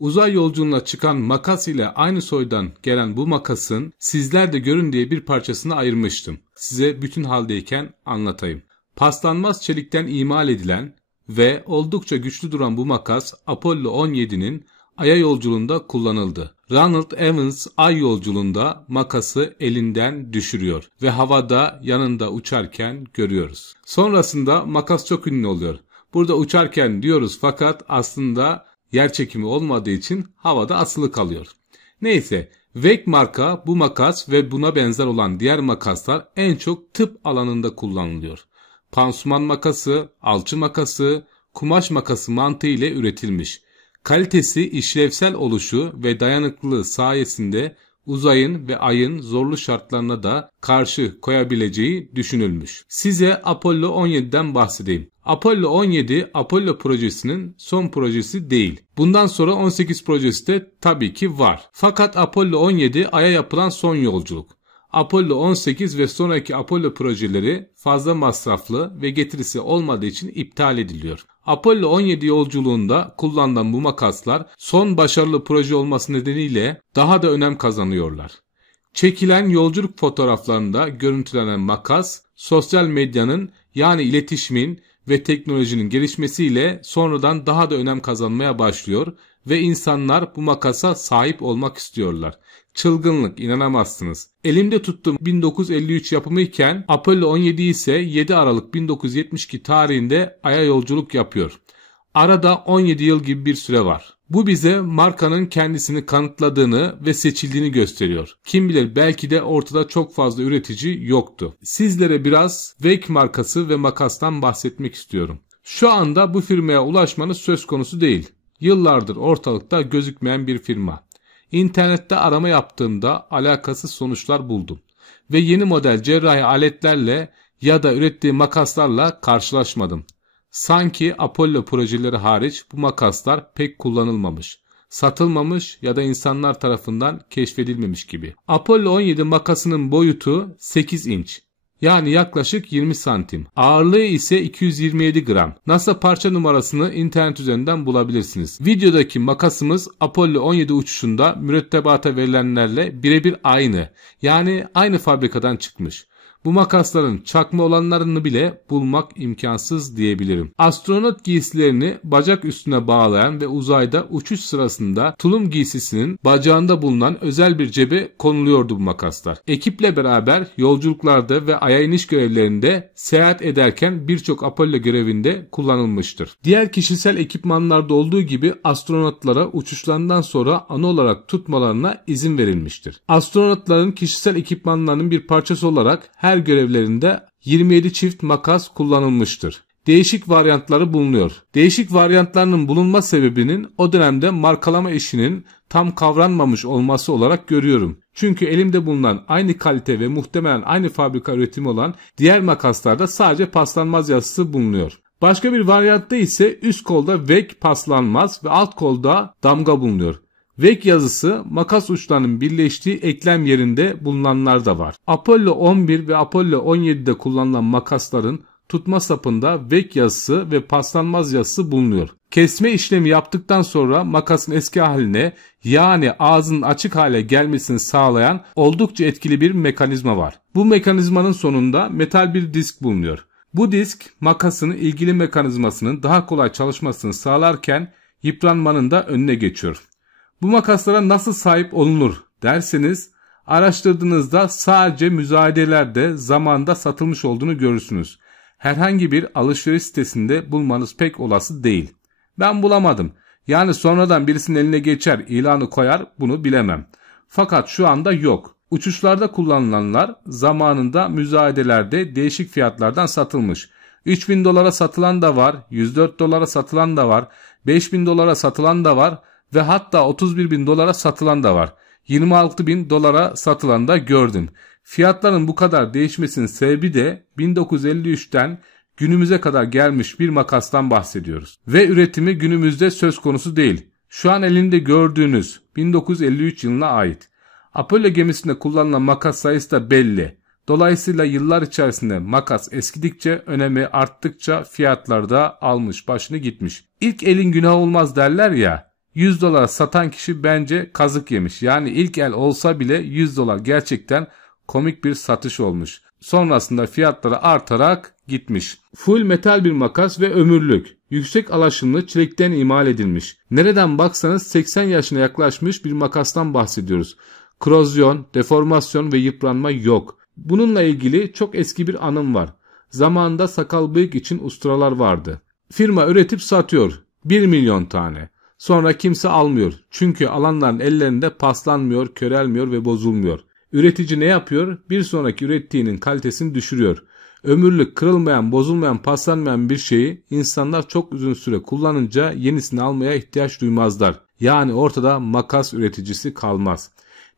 Uzay yolculuğuna çıkan makas ile aynı soydan gelen bu makasın sizler de görün diye bir parçasını ayırmıştım. Size bütün haldeyken anlatayım. Paslanmaz çelikten imal edilen ve oldukça güçlü duran bu makas Apollo 17'nin Ay'a yolculuğunda kullanıldı. Ronald Evans Ay yolculuğunda makası elinden düşürüyor ve havada yanında uçarken görüyoruz. Sonrasında makas çok ünlü oluyor. Burada uçarken diyoruz fakat aslında yer çekimi olmadığı için havada asılı kalıyor. Neyse, Wake marka bu makas ve buna benzer olan diğer makaslar en çok tıp alanında kullanılıyor. Pansuman makası, alçı makası, kumaş makası mantığı ile üretilmiş. Kalitesi, işlevsel oluşu ve dayanıklılığı sayesinde uzayın ve ayın zorlu şartlarına da karşı koyabileceği düşünülmüş. Size Apollo 17'den bahsedeyim. Apollo 17, Apollo projesinin son projesi değil. Bundan sonra 18 projesi de tabii ki var. Fakat Apollo 17 Ay'a yapılan son yolculuk. Apollo 18 ve sonraki Apollo projeleri fazla masraflı ve getirisi olmadığı için iptal ediliyor. Apollo 17 yolculuğunda kullanılan bu makaslar son başarılı proje olması nedeniyle daha da önem kazanıyorlar. Çekilen yolculuk fotoğraflarında görüntülenen makas, sosyal medyanın yani iletişimin ve teknolojinin gelişmesiyle sonradan daha da önem kazanmaya başlıyor ve insanlar bu makasa sahip olmak istiyorlar. Çılgınlık, inanamazsınız. Elimde tuttuğum 1953 yapımı iken Apollo 17 ise 7 Aralık 1972 tarihinde Ay'a yolculuk yapıyor. Arada 17 yıl gibi bir süre var. Bu bize markanın kendisini kanıtladığını ve seçildiğini gösteriyor. Kim bilir belki de ortada çok fazla üretici yoktu. Sizlere biraz Wake markası ve makastan bahsetmek istiyorum. Şu anda bu firmaya ulaşmanız söz konusu değil. Yıllardır ortalıkta gözükmeyen bir firma. İnternette arama yaptığımda alakasız sonuçlar buldum. Ve yeni model cerrahi aletlerle ya da ürettiği makaslarla karşılaşmadım. Sanki Apollo projeleri hariç bu makaslar pek kullanılmamış, satılmamış ya da insanlar tarafından keşfedilmemiş gibi. Apollo 17 makasının boyutu 8 inç. Yani yaklaşık 20 santim. Ağırlığı ise 227 gram. NASA parça numarasını internet üzerinden bulabilirsiniz. Videodaki makasımız Apollo 17 uçuşunda mürettebata verilenlerle birebir aynı. Yani aynı fabrikadan çıkmış. Bu makasların çakma olanlarını bile bulmak imkansız diyebilirim. Astronot giysilerini bacak üstüne bağlayan ve uzayda uçuş sırasında tulum giysisinin bacağında bulunan özel bir cebe konuluyordu bu makaslar. Ekiple beraber yolculuklarda ve Ay'a iniş görevlerinde seyahat ederken birçok Apollo görevinde kullanılmıştır. Diğer kişisel ekipmanlarda olduğu gibi astronotlara uçuşlarından sonra anı olarak tutmalarına izin verilmiştir. Astronotların kişisel ekipmanlarının bir parçası olarak her görevlerinde 27 çift makas kullanılmıştır. Değişik varyantları bulunuyor. Değişik varyantlarının bulunma sebebinin o dönemde markalama işinin tam kavranmamış olması olarak görüyorum. Çünkü elimde bulunan aynı kalite ve muhtemelen aynı fabrika üretimi olan diğer makaslarda sadece paslanmaz yazısı bulunuyor. Başka bir varyantta ise üst kolda Wake paslanmaz ve alt kolda damga bulunuyor. Wake yazısı makas uçlarının birleştiği eklem yerinde bulunanlar da var. Apollo 11 ve Apollo 17'de kullanılan makasların tutma sapında Wake yazısı ve paslanmaz yazısı bulunuyor. Kesme işlemi yaptıktan sonra makasın eski haline yani ağzının açık hale gelmesini sağlayan oldukça etkili bir mekanizma var. Bu mekanizmanın sonunda metal bir disk bulunuyor. Bu disk makasın ilgili mekanizmasının daha kolay çalışmasını sağlarken yıpranmanın da önüne geçiyor. Bu makaslara nasıl sahip olunur derseniz araştırdığınızda sadece müzayedelerde zamanda satılmış olduğunu görürsünüz. Herhangi bir alışveriş sitesinde bulmanız pek olası değil. Ben bulamadım. Yani sonradan birisinin eline geçer ilanı koyar bunu bilemem. Fakat şu anda yok. Uçuşlarda kullanılanlar zamanında müzayedelerde değişik fiyatlardan satılmış. 3000 dolara satılan da var, 104 dolara satılan da var, 5000 dolara satılan da var. Ve hatta 31.000 dolara satılan da var. 26.000 dolara satılan da gördüm. Fiyatların bu kadar değişmesinin sebebi de 1953'ten günümüze kadar gelmiş bir makastan bahsediyoruz. Ve üretimi günümüzde söz konusu değil. Şu an elinde gördüğünüz 1953 yılına ait. Apollo gemisinde kullanılan makas sayısı da belli. Dolayısıyla yıllar içerisinde makas eskidikçe, önemi arttıkça fiyatlar da almış başını gitmiş. İlk elin günahı olmaz derler ya. $100 satan kişi bence kazık yemiş. Yani ilk el olsa bile $100 gerçekten komik bir satış olmuş. Sonrasında fiyatları artarak gitmiş. Full metal bir makas ve ömürlük. Yüksek alaşımlı çelikten imal edilmiş. Nereden baksanız 80 yaşına yaklaşmış bir makastan bahsediyoruz. Korozyon, deformasyon ve yıpranma yok. Bununla ilgili çok eski bir anım var. Zamanında sakal bıyık için ustalar vardı. Firma üretip satıyor. 1 milyon tane. Sonra kimse almıyor. Çünkü alanların ellerinde paslanmıyor, körelmiyor ve bozulmuyor. Üretici ne yapıyor? Bir sonraki ürettiğinin kalitesini düşürüyor. Ömürlük, kırılmayan, bozulmayan, paslanmayan bir şeyi insanlar çok uzun süre kullanınca yenisini almaya ihtiyaç duymazlar. Yani ortada makas üreticisi kalmaz.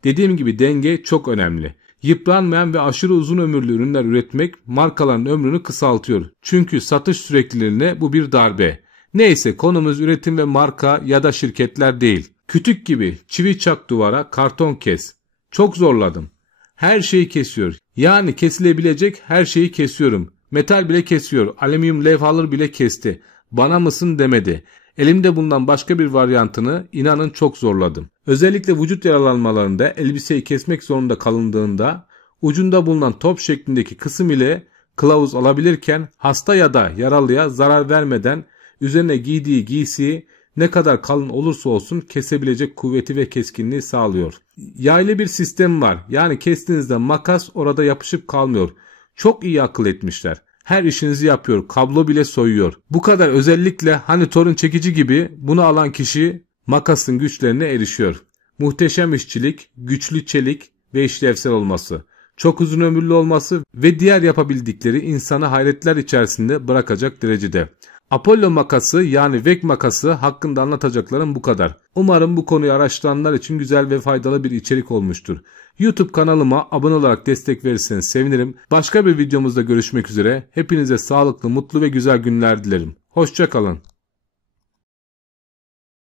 Dediğim gibi denge çok önemli. Yıpranmayan ve aşırı uzun ömürlü ürünler üretmek markaların ömrünü kısaltıyor. Çünkü satış sürekliliğine bu bir darbe. Neyse, konumuz üretim ve marka ya da şirketler değil. Kütük gibi çivi çak duvara, karton kes. Çok zorladım. Her şeyi kesiyor. Yani kesilebilecek her şeyi kesiyorum. Metal bile kesiyor. Alüminyum levhaları bile kesti. Bana mısın demedi. Elimde bundan başka bir varyantını inanın çok zorladım. Özellikle vücut yaralanmalarında elbiseyi kesmek zorunda kalındığında ucunda bulunan top şeklindeki kısım ile kılavuz alabilirken hasta ya da yaralıya zarar vermeden üzerine giydiği giysiyi ne kadar kalın olursa olsun kesebilecek kuvveti ve keskinliği sağlıyor. Yaylı bir sistem var. Yani kestiğinizde makas orada yapışıp kalmıyor. Çok iyi akıl etmişler. Her işinizi yapıyor. Kablo bile soyuyor. Bu kadar özellikle hani torun çekici gibi bunu alan kişi makasın güçlerine erişiyor. Muhteşem işçilik, güçlü çelik ve işlevsel olması. Çok uzun ömürlü olması ve diğer yapabildikleri insanı hayretler içerisinde bırakacak derecede. Apollo makası yani VEC makası hakkında anlatacaklarım bu kadar. Umarım bu konuyu araştıranlar için güzel ve faydalı bir içerik olmuştur. YouTube kanalıma abone olarak destek verirseniz sevinirim. Başka bir videomuzda görüşmek üzere. Hepinize sağlıklı, mutlu ve güzel günler dilerim. Hoşça kalın.